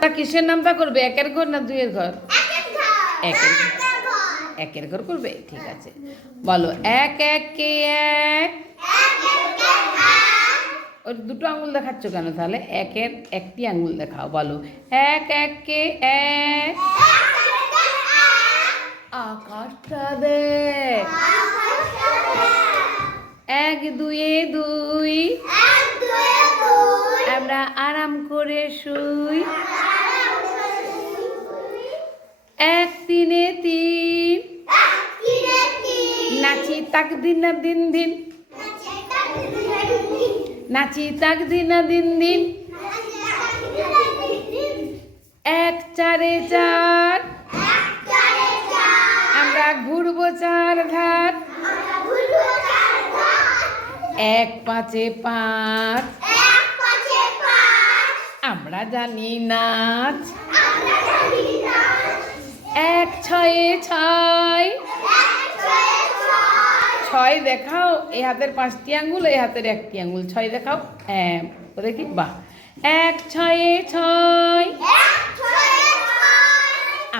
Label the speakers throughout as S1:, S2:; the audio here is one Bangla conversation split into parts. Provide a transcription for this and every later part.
S1: তা কিসের নামটা করবে? একের ঘর না দুইয়ের ঘর? একের একের ঘর। করবে? ঠিক আছে। বলো এক এক কে এক ওই দুটো আঙুল দেখাচ্ছ কেন তাহলে? একের একটি আঙুল দেখাও বলো। এক এক কে এক আকাশটা দেখ এক দুয়ে দুই। আমরা আরাম করে শুই। তাক দিন দিন দিন। নাচি তাক দিন দিন দিন। এক চারে চার। আমরা ঘুরবো চার ধার। এক পাঁচে পাঁচ। আমরা জানি নাচ। এক ছয়ে ছয়। ছয় দেখাও, এই হাতের পাঁচটি আঙ্গুল, এই হাতের একটি আঙ্গুল। ছয় দেখাও হ্যাঁ ও দেখি, বাহ। এক, ছয়ে ছয়।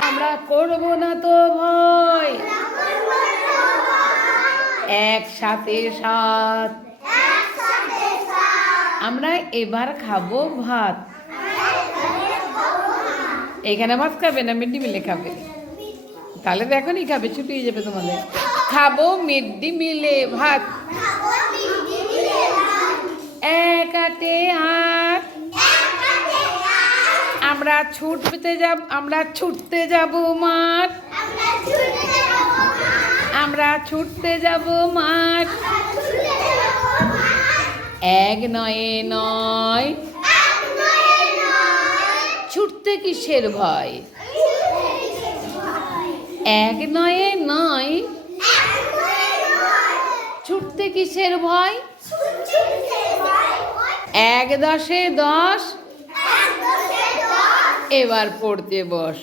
S1: আমরা করব না তো ভয়। একসাথে সাত। আমরা এবার খাব ভাত। এখানে ভাত খাবে না মিড ডে মিলে খাবে? তাহলে তো এখনই খাবে ছুটি হয়ে যাবে তোমাদের। খাব মিড মিলে ভাত। এক হাতে হাত আমরা ছুটতে যাব, আমরা ছুটতে যাব মাঠ। আমরা ছুটতে যাব মাঠ। এক নয়ে নয়। ছুটতে কিসের ভয়? এক নয়ে নয়। ছুটতে কিসের ভয়? এক দশে দশ। এবার পড়তে বস।